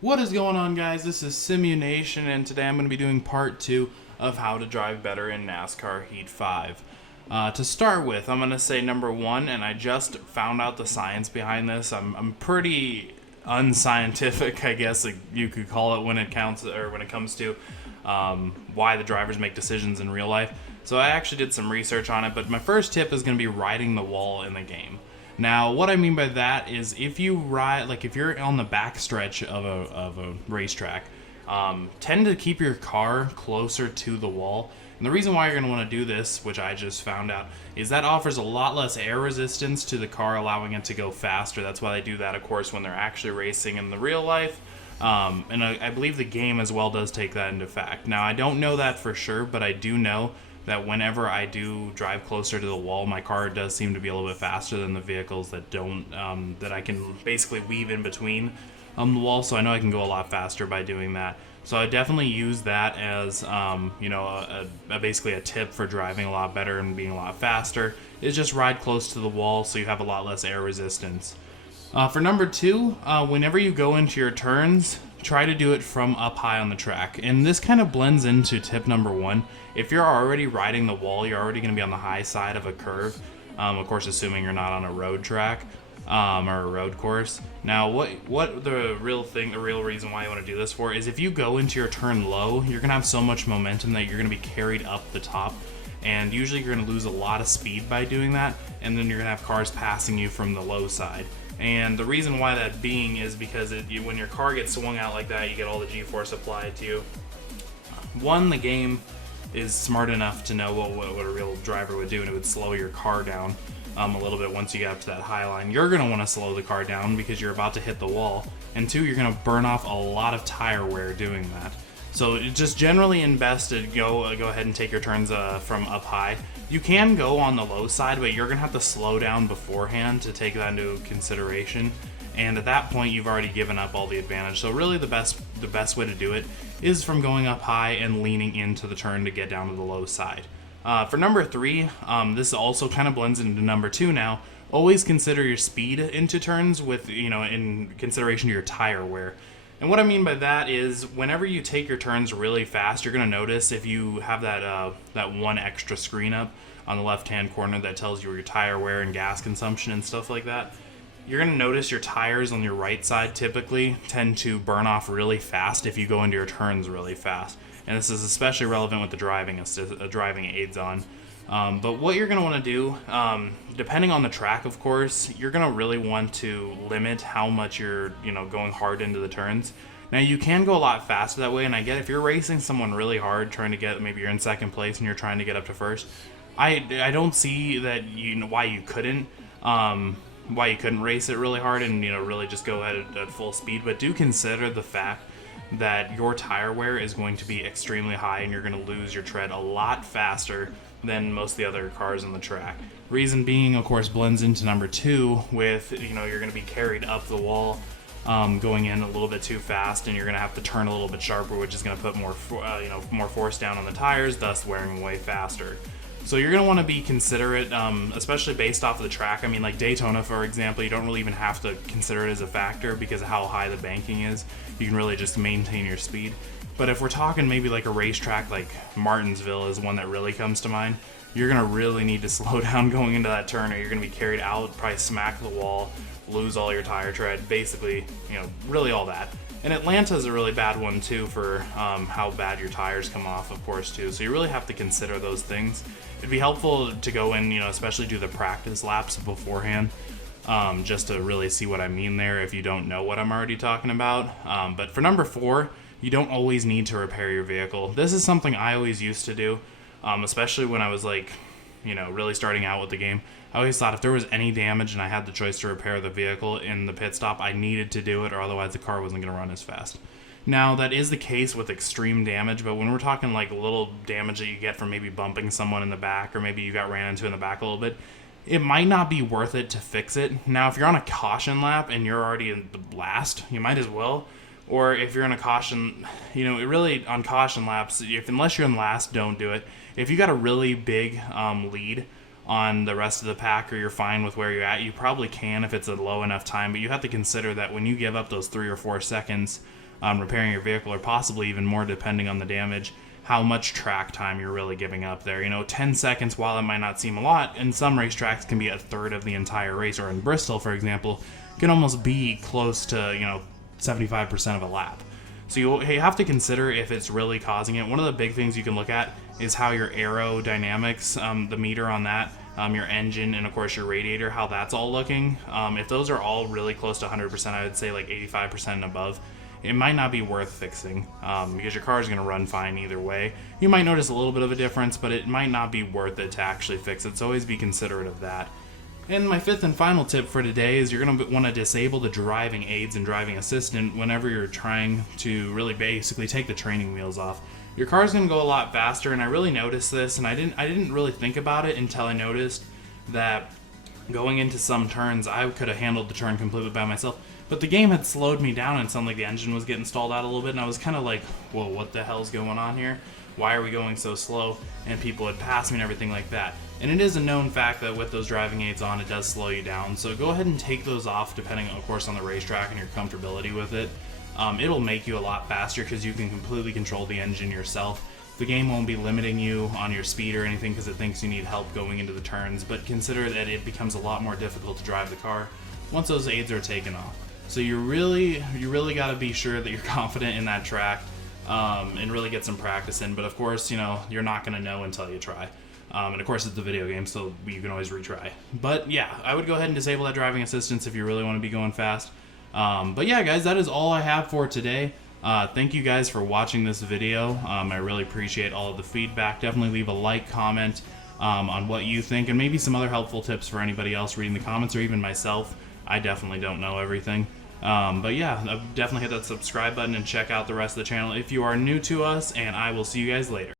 What is going on, guys? This is Simunation, and today I'm going to be doing part 2 of how to drive better in NASCAR Heat 5. To start with, I'm going to say number 1, and I just found out the science behind this. I'm pretty unscientific, I guess you could call it, when it comes to why the drivers make decisions in real life. So I actually did some research on it, but my first tip is going to be riding the wall in the game. Now, what I mean by that is if you ride, like if you're on the back stretch of a racetrack, tend to keep your car closer to the wall. And the reason why you're going to want to do this, which I just found out, is that offers a lot less air resistance to the car, allowing it to go faster. That's why they do that, of course, when they're actually racing in the real life. And I believe the game as well does take that into fact. Now, I don't know that for sure, but I do know that whenever I do drive closer to the wall, my car does seem to be a little bit faster than the vehicles that don't, that I can basically weave in between the wall. So I know I can go a lot faster by doing that. So I definitely use that as, basically a tip for driving a lot better and being a lot faster, is just ride close to the wall so you have a lot less air resistance. For number 2, whenever you go into your turns, try to do it from up high on the track. And this kind of blends into tip number 1. If you're already riding the wall, you're already going to be on the high side of a curve. Of course, assuming you're not on a road track or a road course. Now, what the real reason why you want to do this for is if you go into your turn low, you're going to have so much momentum that you're going to be carried up the top. And usually you're going to lose a lot of speed by doing that. And then you're going to have cars passing you from the low side. And the reason why that being is because when your car gets swung out like that, you get all the G-force applied to you. One, the game is smart enough to know what a real driver would do, and it would slow your car down a little bit once you get up to that high line. You're going to want to slow the car down because you're about to hit the wall. And 2, you're going to burn off a lot of tire wear doing that. So it's just generally invested, go ahead and take your turns from up high. You can go on the low side, but you're going to have to slow down beforehand to take that into consideration. And at that point, you've already given up all the advantage. So really the best way to do it is from going up high and leaning into the turn to get down to the low side. For number 3, this also kind of blends into number 2 now. Always consider your speed into turns with, in consideration to your tire wear. And what I mean by that is whenever you take your turns really fast, you're going to notice if you have that one extra screen up on the left-hand corner that tells you your tire wear and gas consumption and stuff like that, you're going to notice your tires on your right side typically tend to burn off really fast if you go into your turns really fast. And this is especially relevant with the driving aids on. But what you're going to want to do, depending on the track, of course, you're going to really want to limit how much you're, going hard into the turns. Now, you can go a lot faster that way, and I get if you're racing someone really hard, trying to get, maybe you're in second place and you're trying to get up to first, I don't see that why you couldn't race it really hard and, really just go at full speed, but do consider the fact that your tire wear is going to be extremely high and you're going to lose your tread a lot faster than most of the other cars on the track. Reason being, of course, blends into number 2 with, you're going to be carried up the wall going in a little bit too fast, and you're going to have to turn a little bit sharper, which is going to put more force down on the tires, thus wearing away faster. So you're going to want to be considerate, especially based off of the track. I mean, like Daytona, for example, you don't really even have to consider it as a factor because of how high the banking is. You can really just maintain your speed. But if we're talking maybe like a racetrack like Martinsville is one that really comes to mind, you're going to really need to slow down going into that turn, or you're going to be carried out, probably smack the wall, lose all your tire tread, basically, really all that. And Atlanta's a really bad one too for how bad your tires come off, of course, too. So you really have to consider those things. It'd be helpful to go in, especially do the practice laps beforehand, just to really see what I mean there if you don't know what I'm already talking about. But for number 4, you don't always need to repair your vehicle. This is something I always used to do, especially when I was really starting out with the game. I always thought if there was any damage and I had the choice to repair the vehicle in the pit stop, I needed to do it, or otherwise the car wasn't going to run as fast. Now, that is the case with extreme damage, but when we're talking like little damage that you get from maybe bumping someone in the back, or maybe you got ran into in the back a little bit, it might not be worth it to fix it. Now, if you're on a caution lap and you're already in the blast, you might as well. Or if you're in a caution, really on caution laps, unless you're in last, don't do it. If you got a really big lead on the rest of the pack, or you're fine with where you're at, you probably can if it's a low enough time, but you have to consider that when you give up those 3 or 4 seconds repairing your vehicle, or possibly even more depending on the damage, how much track time you're really giving up there. 10 seconds, while it might not seem a lot, in some racetracks can be a third of the entire race, or in Bristol, for example, can almost be close to 75% of a lap. So you have to consider if it's really causing it. One of the big things you can look at is how your aerodynamics, the meter on that, your engine, and of course your radiator, how that's all looking. If those are all really close to 100%, I would say like 85% and above, it might not be worth fixing, because your car is going to run fine either way. You might notice a little bit of a difference, but it might not be worth it to actually fix it, so always be considerate of that. And my 5th and final tip for today is you're going to want to disable the driving aids and driving assistant whenever you're trying to really basically take the training wheels off. Your car's going to go a lot faster, and I really noticed this, and I didn't really think about it until I noticed that going into some turns, I could have handled the turn completely by myself. But the game had slowed me down, and it sounded like the engine was getting stalled out a little bit, and I was kind of like, whoa, what the hell's going on here? Why are we going so slow? And people had passed me and everything like that. And it is a known fact that with those driving aids on, it does slow you down. So go ahead and take those off, depending, of course, on the racetrack and your comfortability with it. It'll make you a lot faster because you can completely control the engine yourself. The game won't be limiting you on your speed or anything because it thinks you need help going into the turns, but consider that it becomes a lot more difficult to drive the car once those aids are taken off. So you really got to be sure that you're confident in that track, and really get some practice in. But of course, you're not going to know until you try. And of course, it's a video game, so you can always retry. But yeah, I would go ahead and disable that driving assistance if you really want to be going fast. But yeah, guys, that is all I have for today. Thank you guys for watching this video. I really appreciate all of the feedback. Definitely leave a like, comment on what you think, and maybe some other helpful tips for anybody else reading the comments, or even myself. I definitely don't know everything. But yeah, definitely hit that subscribe button and check out the rest of the channel if you are new to us, and I will see you guys later.